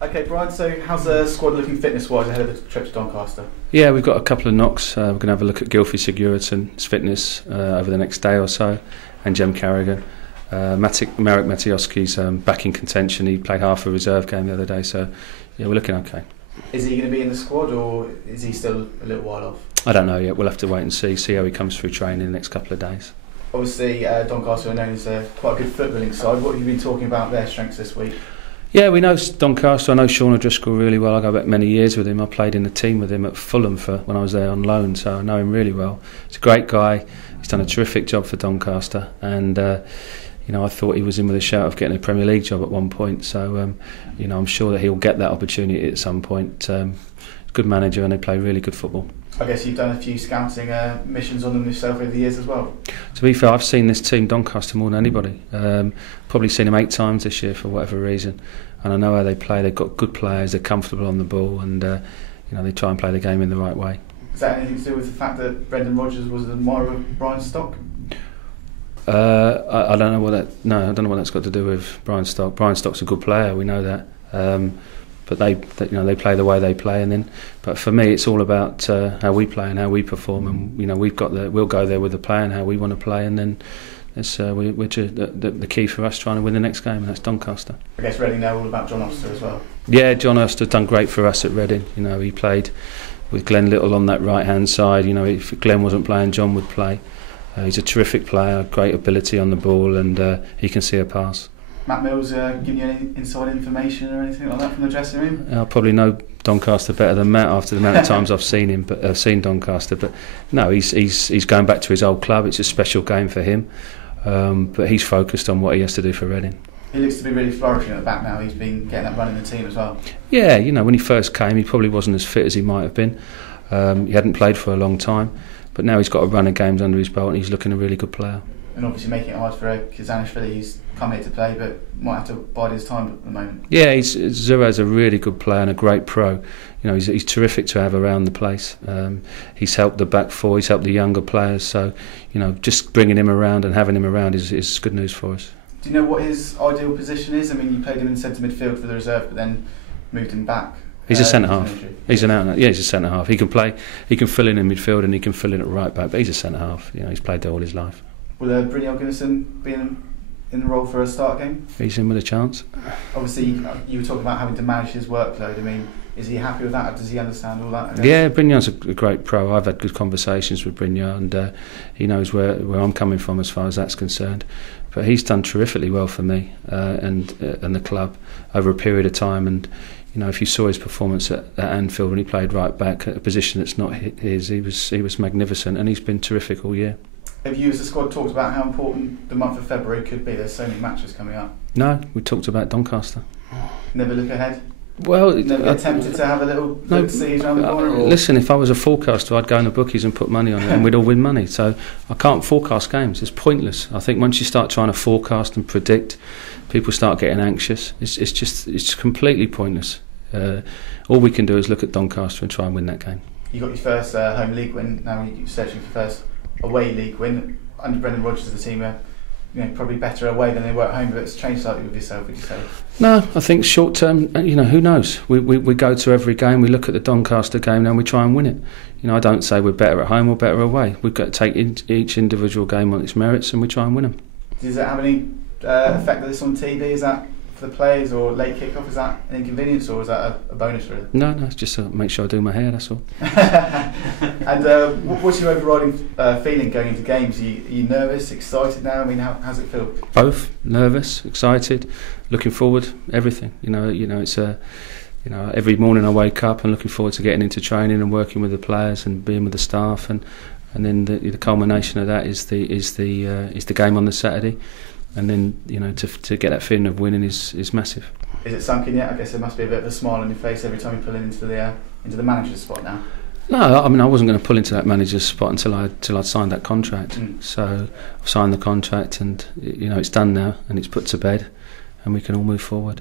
Okay, Brian, so how's the squad looking fitness-wise ahead of the trip to Doncaster? Yeah, we've got a couple of knocks. We're going to have a look at Gylfi Sigurðsson's fitness over the next day or so, and Jem Carrigan. Marek Matejowski's back in contention. He played half a reserve game the other day, so yeah, we're looking okay. Is he going to be in the squad, or is he still a little while off? I don't know yet. We'll have to wait and see how he comes through training in the next couple of days. Obviously, Doncaster are known as quite a good footballing side. What have you been talking about their strengths this week? Yeah, we know Doncaster. I know Sean O'Driscoll really well. I go back many years with him. I played in the team with him at Fulham when I was there on loan, so I know him really well. He's a great guy. He's done a terrific job for Doncaster, and I thought he was in with a shout of getting a Premier League job at one point. So I'm sure that he'll get that opportunity at some point. Good manager, and they play really good football. I guess you've done a few scouting missions on them yourself over the years as well. To be fair, I've seen this team, Doncaster, more than anybody. Probably seen them 8 times this year for whatever reason, and I know how they play. They've got good players, they're comfortable on the ball, and they try and play the game in the right way. Is that anything to do with the fact that Brendan Rodgers was an admirer of Brian Stock? I don't know what that. No, I don't know what that's got to do with Brian Stock. Brian Stock's a good player, we know that. But they play the way they play, but for me it's all about how we play and how we perform, and we'll go there with the play and how we want to play, and then it's the key for us trying to win the next game, and that's Doncaster. I guess Reading know all about John Oster as well. Yeah, John Oster's done great for us at Reading. He played with Glenn Little on that right hand side. If Glenn wasn't playing, John would play. He's a terrific player, great ability on the ball, and he can see a pass. Matt Mills giving you any inside information or anything like that from the dressing room? I probably know Doncaster better than Matt after the amount of times I've seen him, but I've seen Doncaster. But no, he's going back to his old club. It's a special game for him, but he's focused on what he has to do for Reading. He looks to be really flourishing at the back now. He's been getting that run in the team as well. Yeah, when he first came, he probably wasn't as fit as he might have been. He hadn't played for a long time, but now he's got a run of games under his belt, and he's looking a really good player. And obviously making it hard for Kazanishvili. He's come here to play, but might have to bide his time at the moment. Yeah, Zurad's a really good player and a great pro. He's terrific to have around the place. He's helped the back four, he's helped the younger players. So, just bringing him around and having him around is good news for us. Do you know what his ideal position is? I mean, you played him in centre midfield for the reserve, but then moved him back. He's a centre half. He's an out. Yeah, he's a centre half. He can play. He can fill in midfield and he can fill in at right back. But he's a centre half. He's played there all his life. Will Brynjar Gunnarsson be in the role for a start game? He's in with a chance. Obviously, you were talking about having to manage his workload. I mean, is he happy with that? Does he understand all that? Yeah, Brynjar's a great pro. I've had good conversations with Brynjar, and he knows where I'm coming from as far as that's concerned. But he's done terrifically well for me and the club over a period of time. And if you saw his performance at Anfield when he played right back at a position that's not his, he was magnificent, and he's been terrific all year. Have you as a squad talked about how important the month of February could be? There's so many matches coming up. No, we talked about Doncaster. Never look ahead? Well, never get tempted to have a little look-see around the corner? Listen, if I was a forecaster, I'd go in the bookies and put money on it, and we'd all win money. So I can't forecast games. It's pointless. I think once you start trying to forecast and predict, people start getting anxious. It's completely pointless. All we can do is look at Doncaster and try and win that game. You got your first home league win. Now you're searching for first away league win under Brendan Rodgers. The team are probably better away than they were at home, but it's changed slightly with yourself, would you say? No, I think short term, who knows? We go to every game, we look at the Doncaster game now and we try and win it. I don't say we're better at home or better away. We've got to take each individual game on its merits and we try and win them. Does it have any effect of this on TV? Is that for the players, or late kick-off, is that an inconvenience, or is that a bonus really? No, it's just to make sure I do my hair, that's all. And what's your overriding feeling going into games? Are you nervous, excited now? I mean, how's it feel? Both. Nervous, excited, looking forward, everything. It's every morning I wake up and looking forward to getting into training and working with the players and being with the staff, and then the culmination of that is the game on the Saturday. And then to get that feeling of winning is massive. Is it sunk in yet? I guess there must be a bit of a smile on your face every time you pull into the manager's spot now. No, I mean I wasn't going to pull into that manager's spot until I'd signed that contract. So I've signed the contract, and it's done now, and it's put to bed, and we can all move forward.